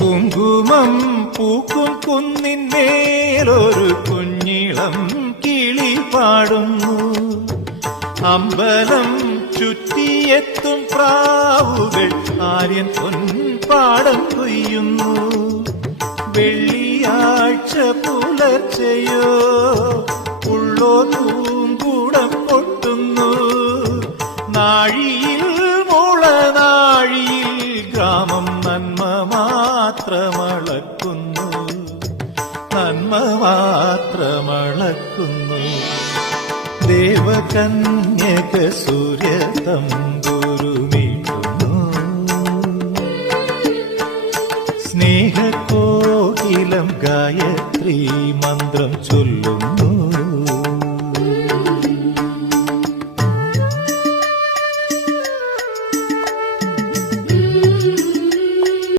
കുങ്കുമം പൂക്കും കുന്നിന്മേലൊരു കുഞ്ഞിളം കിളി പാടുന്നു. അമ്പലം ചുറ്റിയെത്തും പ്രാവുകൾ ആര്യൻ പൊൻപാടം കൊയ്യുന്നു. വെള്ളിയാഴ്ച പുലർച്ചയോ ഉള്ളോ തൂങ്കൂടം പൊട്ടുന്നു. നാഴിയിൽ മുളനാഴിയിൽ ഗ്രാമം നന്മ മാത്രമളക്കുന്നു, നന്മ മാത്രമളക്കുന്നു. ദേവകന്യക സൂര്യ തമ്പുരുമീട്ടുന്നു. സ്നേഹകോകിലം ഗായത്രി മന്ത്രം ചൊല്ലുന്നു.